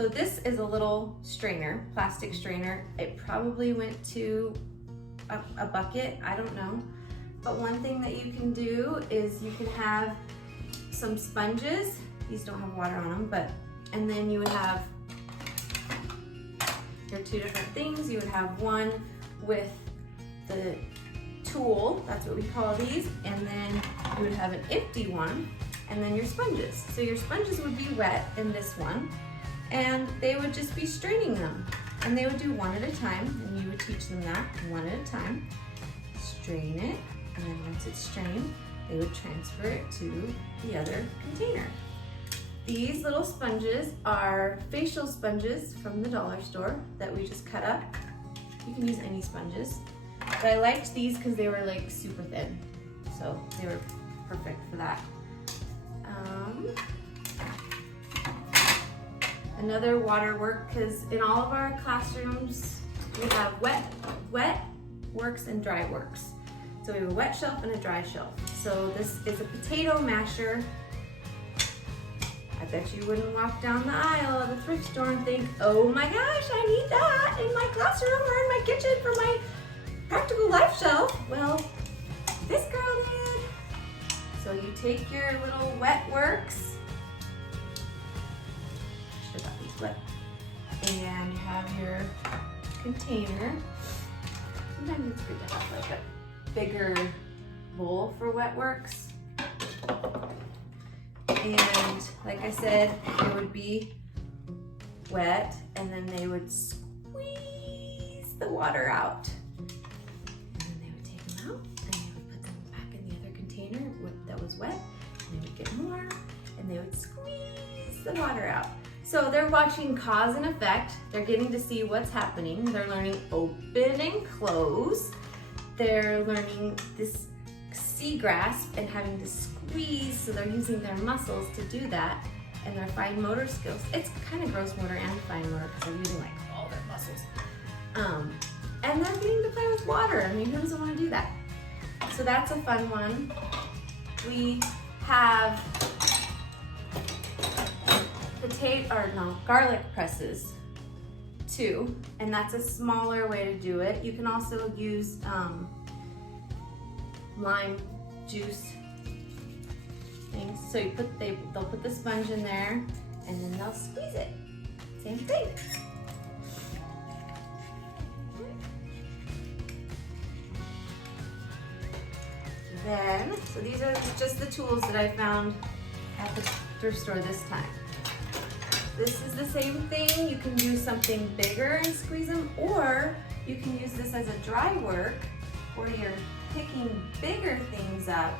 So this is a little strainer, plastic strainer. It probably went to a bucket, I don't know. But one thing that you can do is you can have some sponges. These don't have water on them, and then you would have your two different things. You would have one with the tool, that's what we call these, and then you would have an empty one, and then your sponges. So your sponges would be wet in this one, and they would just be straining them. And they would do one at a time, and you would teach them that one at a time. Strain it, and then once it's strained, they would transfer it to the other container. These little sponges are facial sponges from the dollar store that we just cut up. You can use any sponges. But I liked these because they were like super thin. So they were perfect for that. Another water work, because in all of our classrooms, we have wet works and dry works. So we have a wet shelf and a dry shelf. So this is a potato masher. I bet you wouldn't walk down the aisle of a thrift store and think, oh my gosh, I need that in my classroom or in my kitchen for my practical life shelf. Well, this girl did. So you take your little wet works, should have got these wet, and you have your container. Sometimes it's good to have like a bigger bowl for wet works. And like I said, it would be wet, and then they would squeeze the water out. And then they would take them out, and they would put them back in the other container that was wet, and they would get more, and they would squeeze the water out. So they're watching cause and effect. They're getting to see what's happening. They're learning open and close. They're learning this grasp and having to squeeze, so they're using their muscles to do that, and their fine motor skills. It's kind of gross motor and fine motor because they're using like all their muscles. And they're getting to play with water. I mean, who doesn't want to do that? So that's a fun one. We have garlic presses too, and that's a smaller way to do it. You can also use lime juice things. So they'll put the sponge in there, and then they'll squeeze it. Same thing. Then, so these are just the tools that I found at the thrift store this time. This is the same thing. You can use something bigger and squeeze them, or you can use this as a dry work where you're picking bigger things up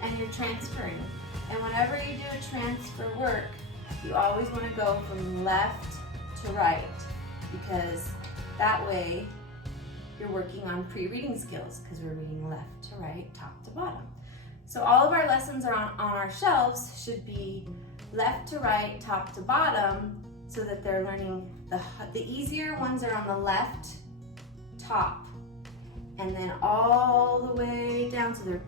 and you're transferring. And whenever you do a transfer work, you always want to go from left to right, because that way you're working on pre-reading skills, because we're reading left to right, top to bottom. So all of our lessons are on our shelves should be left to right, top to bottom, so that they're learning the easier ones are on the left top, and then all the way down, so they're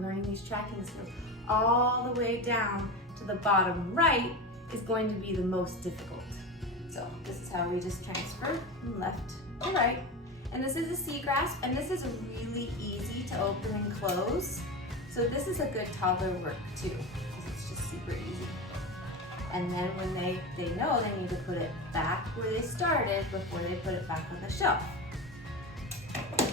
learning these tracking skills, all the way down to the bottom right is going to be the most difficult. So this is how we just transfer from left to right. And this is a C grasp, and this is really easy to open and close. So this is a good toddler work too, because it's just super easy. And then when they know they need to put it back where they started before they put it back on the shelf. This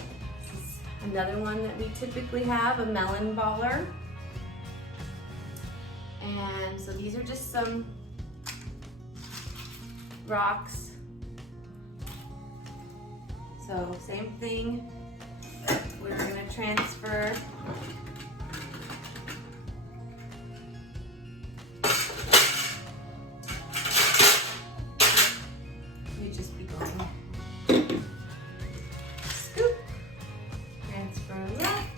is another one that we typically have, a melon baller. And so these are just some rocks. So same thing, we're gonna transfer scoop, transfer left,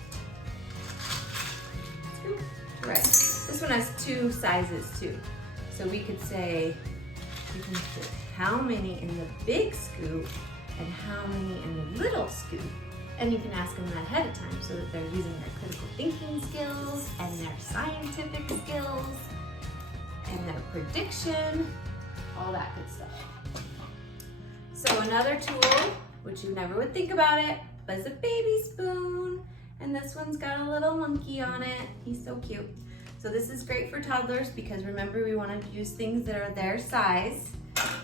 scoop, right. This one has two sizes too. So we could say, you can put how many in the big scoop and how many in the little scoop. And you can ask them that ahead of time so that they're using their critical thinking skills and their scientific skills and their prediction. all that good stuff. So another tool, which you never would think about it, but is a baby spoon. And this one's got a little monkey on it. He's so cute. So this is great for toddlers because remember we want to use things that are their size.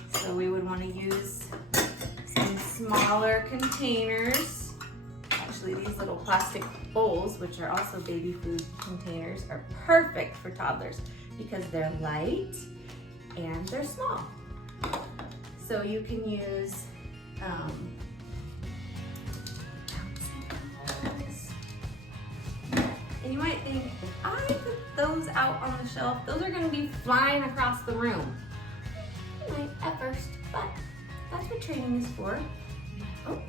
So we would want to use some smaller containers. Actually, these little plastic bowls, which are also baby food containers, are perfect for toddlers because they're light and they're small. So you can use and you might think, if I put those out on the shelf, those are gonna be flying across the room. You might at first, but that's what training is for. Oh,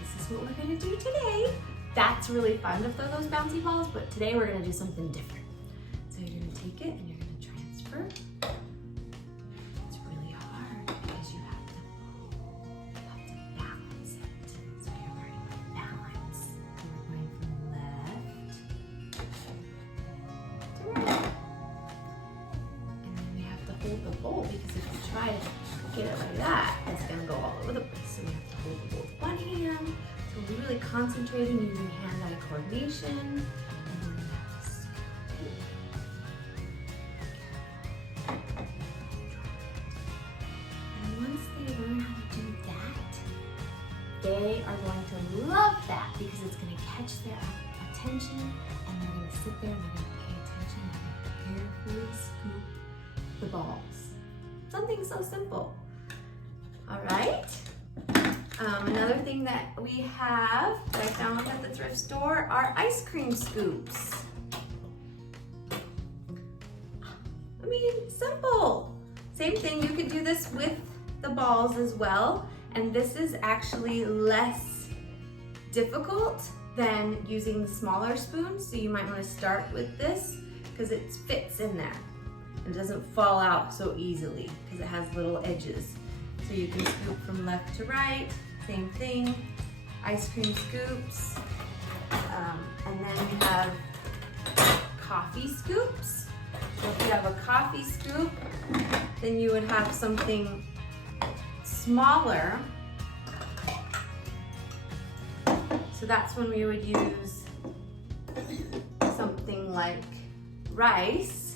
this is what we're gonna do today. That's really fun to throw those bouncy balls, but today we're gonna do something different. So you're gonna take it and you're gonna transfer. It's really hard because you have to balance it. So you're learning to balance. And we're going from left to right. And then we have to hold the bowl because if you try to get it like that, it's gonna go all over the place. So we have to hold the bowl with one hand. So we're really concentrating using hand-eye coordination. And we're gonna have to scoop it. And once they learn how to do that, they are going to love that because it's gonna catch their attention and they're gonna sit there and they're gonna pay attention and carefully scoop the balls. Something so simple. All right. Another thing that we have that I found at the thrift store are ice cream scoops. I mean, simple. Same thing, you could do this with the balls as well. And this is actually less difficult than using the smaller spoons. So you might want to start with this because it fits in there. It doesn't fall out so easily because it has little edges. So you can scoop from left to right. Same thing, ice cream scoops, and then you have coffee scoops. So if you have a coffee scoop, then you would have something smaller. So that's when we would use something like rice.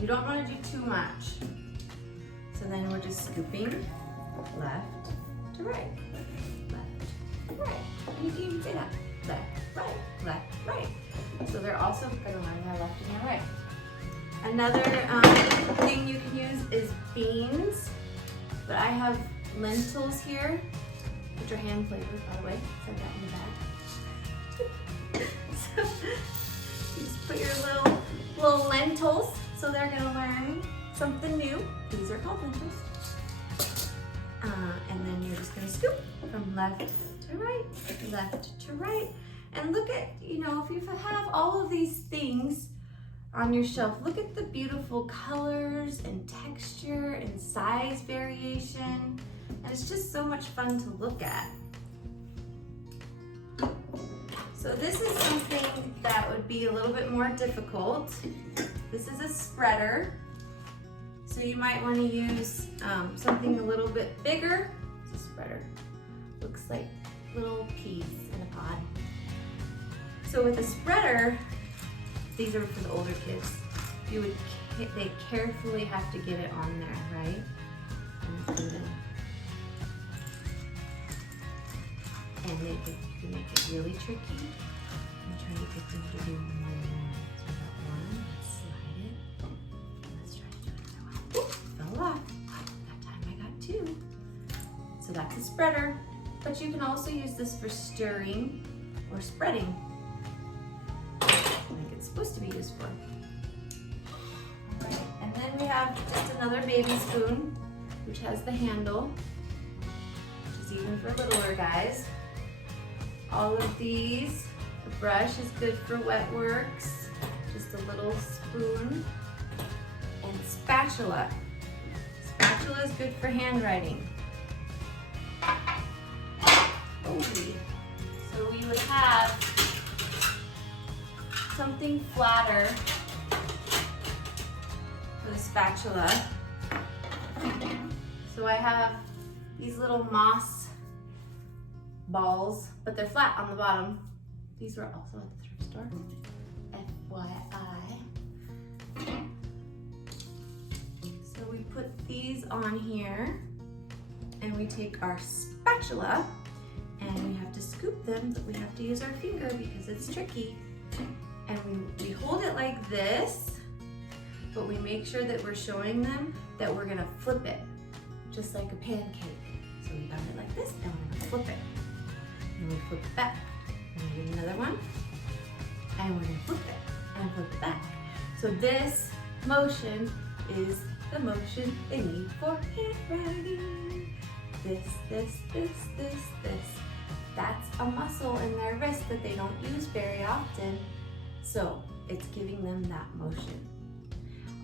You don't want to do too much. So then we're just scooping left to right, left to right. And you can even say that, left, right. So they're also going to learn their left and their right. Another thing you can use is beans, but I have lentils here, which are hand flavored, by the way. Said that in the bag. So you just put your little lentils. So they're gonna learn something new. These are called lentils. And then you're just gonna scoop from left to right, left to right. And look at, if you have all of these things on your shelf, look at the beautiful colors and texture and size variation. And it's just so much fun to look at. So this is something that would be a little bit more difficult. This is a spreader. So you might want to use something a little bit bigger. It's a spreader. Looks like little peas in a pod. So with a spreader, these are for the older kids. They carefully have to get it on there, right? And they can make it really tricky. I'm trying to get them to do more and more. So we got one, let's slide it. Let's try to do another one. Ooh, fell off. That time I got two. So that's a spreader. But you can also use this for stirring or spreading, like it's supposed to be used for. All right. And then we have just another baby spoon, which has the handle, which is even for littler guys. All of these, the brush is good for wet works, just a little spoon, and spatula. Spatula is good for handwriting. So we would have something flatter for the spatula. So I have these little moss balls, but they're flat on the bottom. These were also at the thrift store, FYI. So we put these on here and we take our spatula and we have to scoop them, but we have to use our finger because it's tricky. And we hold it like this, but we make sure that we're showing them that we're gonna flip it, just like a pancake. So we got it like this, and we're gonna flip it. And we flip it back. And we do another one, and we're gonna flip it, and flip it back. So this motion is the motion they need for handwriting. This, this, this, this, this. That's a muscle in their wrist that they don't use very often. So it's giving them that motion.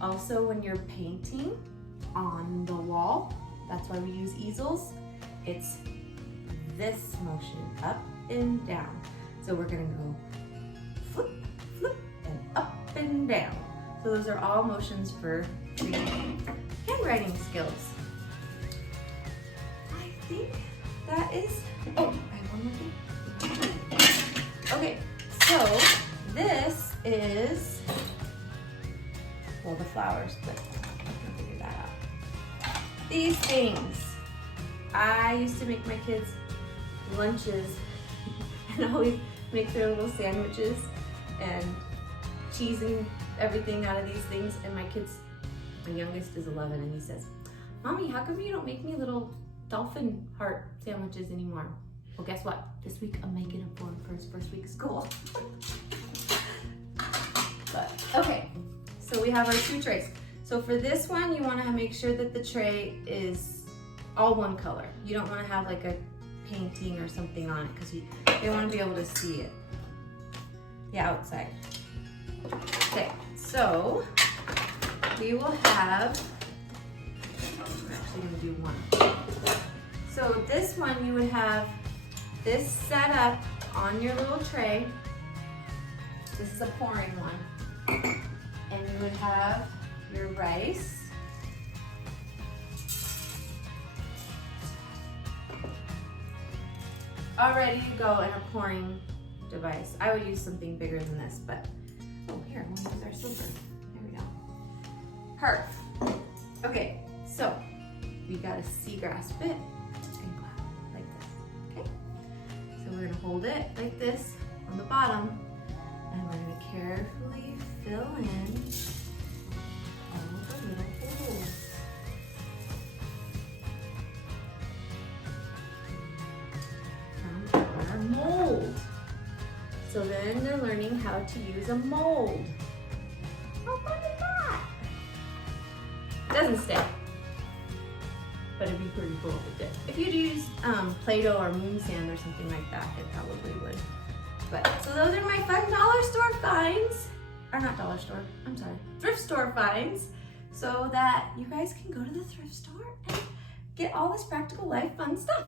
Also, when you're painting on the wall, that's why we use easels, it's this motion, up and down. So we're gonna go flip, flip, and up and down. So those are all motions for handwriting skills. I think that is, oh, I have one more thing. Okay, so this is, well, the flowers, but I can figure that out. These things. I used to make my kids lunches and always make their little sandwiches and cheesing everything out of these things. And my youngest is 11, and he says, "Mommy, how come you don't make me little dolphin heart sandwiches anymore?" Well, guess what? This week I'm making them for him for his first week of school. But, okay, so we have our 2 trays. So for this one, you wanna make sure that the tray is all one color. You don't wanna have like a painting or something on it because they wanna be able to see it, the outside. Okay, so we will have, we're actually gonna do one. So this one, you would have this set up on your little tray. This is a pouring one. And you would have your rice. All ready to go in a pouring device. I would use something bigger than this, but, oh, here, I'm gonna use our silver. There we go. Perfect. Okay, so we got a seagrass bit and glass like this, okay? So we're gonna hold it like this on the bottom, and we're gonna carefully fill in all the little holes. From our mold. So then they're learning how to use a mold. How fun is that? It doesn't stay, but it'd be pretty cool if it did. If you'd used Play-Doh or moon sand or something like that, it probably would. But, so those are my fun dollar store finds. Or not dollar store, I'm sorry, thrift store finds. So that you guys can go to the thrift store and get all this practical life fun stuff.